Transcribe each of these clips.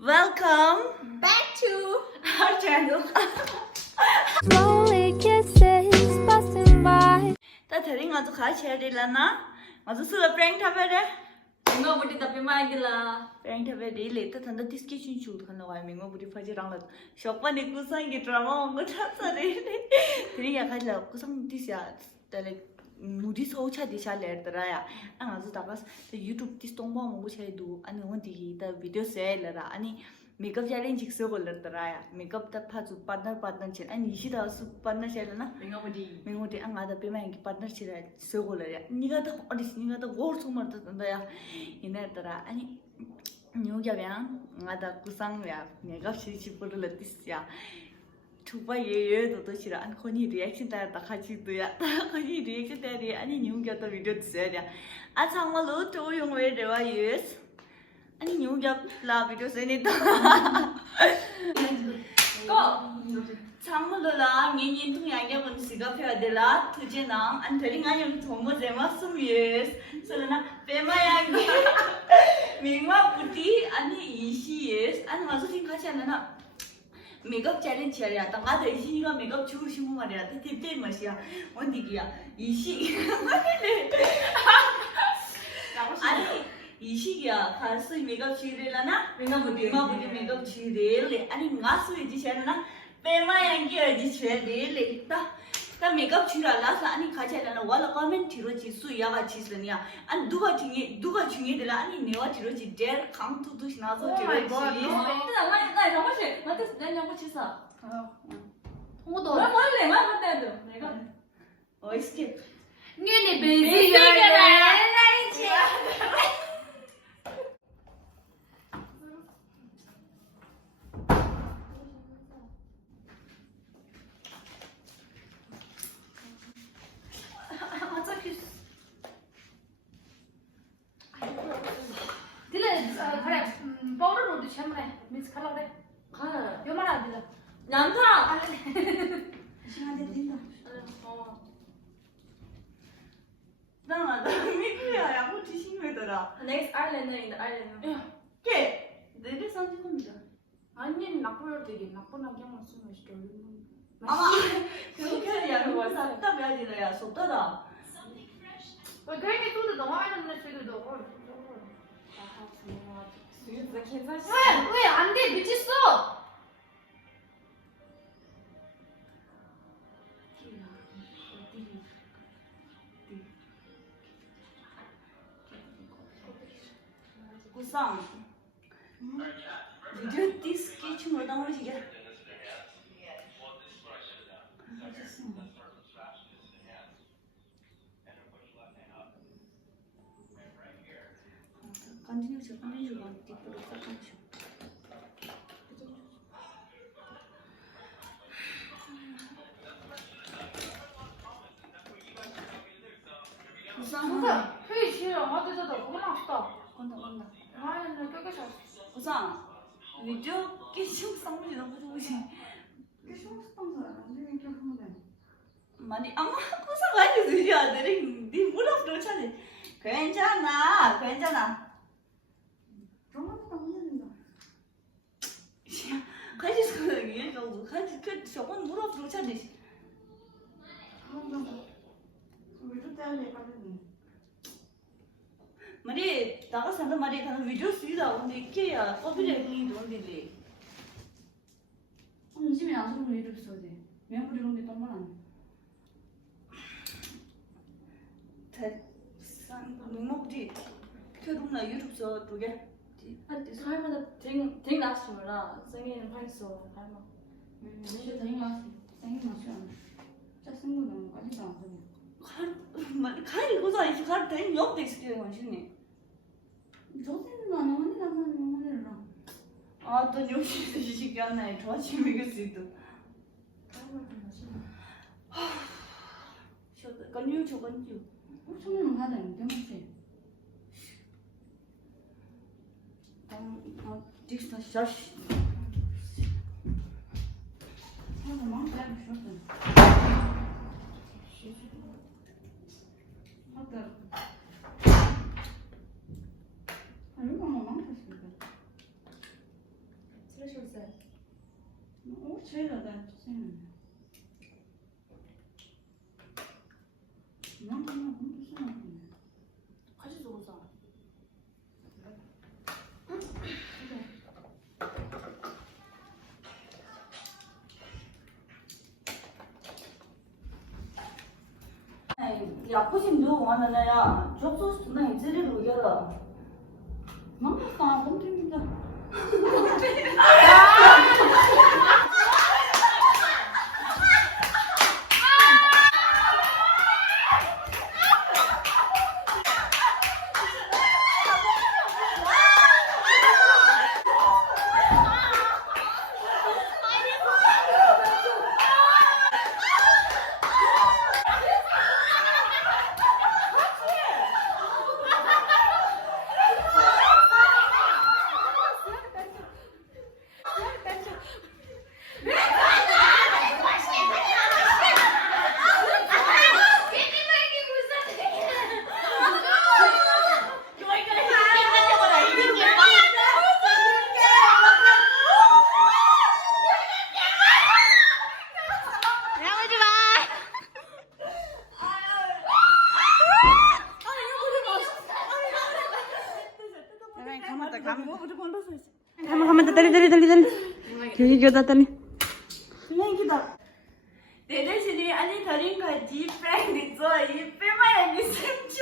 Welcome back to our channel. Slowly kisses passing by. Ta thari nga zu kha share dila na. Nga zu sula prank thabe de. Mingo budi tapi mai gila. Prank thabe de le ta thanda tiski chun chu khana wa mingo budi phaji rang la. Shokpa ni ku sang gi drama ngo tha sa de. Thri ya kha la ku sang tisya ta le mudi so cha di sha le tra ya. Nga zu ta bas YouTube tis tong ba mo chai du ani won di ta video se la ra ani makeup challenge jik so gol tra ya. Makeup ta pha zu partner chen ani shi da su partner chela na. Mingo budi. Mingo de anga da pe mai ki partner chira so gol ya. Niga da odis niga da gor so mar da ya. Ina tra ani nyu ya bya nga da kusang ya makeup chi chi pur la tis ya. Chupa ye to chira an khoni reaction ta ta kha chi tu ya. Khoni reaction ta ri ani nyu ya ta video tse ya. A chang ma lo to yong we de wa yes. Ani nyu ya la video se ni ta. Go. 창문로라 년년 동양에 본 시가 펴야되라 투제낭 안 되링아용 정모 제마 숨이스 설나 빼마양기 민마 부티 아니 이시스 아니 마서 생각하지 않나 메이크업 챌린지야 당가도 이시가 메이크업 주시고 말이야 되게 맛이야 언디기야 이시 아니 이시기야 가서 메이크업 지레라나 민마 부티 메이크업 지레래 아니 nga수 이지셔나 पेमायांगी अर्जी छे ले ता मेकअप छुरा लासा अनि खाचेला न वाला कमेंट थिरो छि सुया वा छिसनिया अनि दुगा छिङे देला अनि नेवा थिरो छि डेर खाम थु थु सिना जो थिरो छि 나 정말 나한테 내 영어 치사. 홍도. 왜 몰래 말 못해도 내가. 스킵 니네 베이지가 라이치. 그래 powder로 샴푸래 미스 컬러래 가. 요만 안 되다 양상. 시간대 된다 어. 나나 미크야 야 뭐 지신외더라 Next eyeliner in the eyeliner. 게 내게 선지 겁니다 아니 나쁠 되게 나쁜 안경만 쓰면 진짜 아마 그렇게 하는 거 샀다 배야지라야 속다다 그렇게 또 너무 많이 넣는 수도 진짜 괜찮지? 왜 안 돼 미쳤어 구상 비디오 디스키 춤을 당으시게 continue to one deeper attention. 뭔가 회의 싫어 맞아도 그거 나왔다 온다. 아니 깨끗이 우선 비디오 게임 상물이 너무 좋으시. 많이 아마 구상 많이 드셔 아들이 네 무릎 놓잖아. 괜찮아. 가지 소리야. 너 가지 그 저건 무릎 놓잖아. 말이 나가서 말이 가는 비디오 쓰이다 근데 이게야 커피를 돈들이 점심에 안 쓰면 이렇게 써야 돼 매운 이런 게 정말 안 대산 농업지 결혼나 유럽서 두개 한테 살면서 댕 났으면라 생일은 팔소 할마. 근데 생이 맛이 안 짜증 거 너무 까지도 않거든 가리 고사 이제 가리 된 옆에 있을게 원신이 저새는 안 오늘이랑 아또 역시 지식이 안 나요 좋아지면 이길 수 있다 쉬었다 건유 저건유 손으로 하자 때문에 딕스나 샤시 하나 마음 잘 쉬었어 하다 아니 이거 뭐 망쳤어 슬래셔. 제가 다 주세요. 같이 죽었어. 야, 부심 누구 하면은 야, 접수 순간 이즈리로 열어. mamma 꼼짝입니다. 가만 달리 여기다 달리 그냥이다. 내 대신에 아니 다른 가지 프렌드 좋아 이 빼마야 니 생축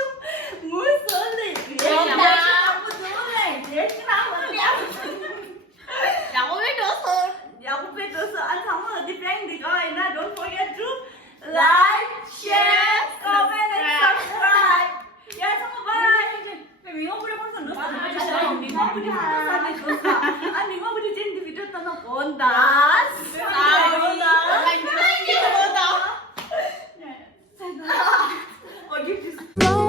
무슨 일 야구 좋아해 대신하고 야구 빼줘서 안 사면 어디 프렌드가 있나 don't forget to like, share, comment and subscribe. 야 정말 봐. 링어브리 항상 넣었어. 링어브리 항상 넣었어. 아 링어브리 젠드 비디오 떠나 본다. Flow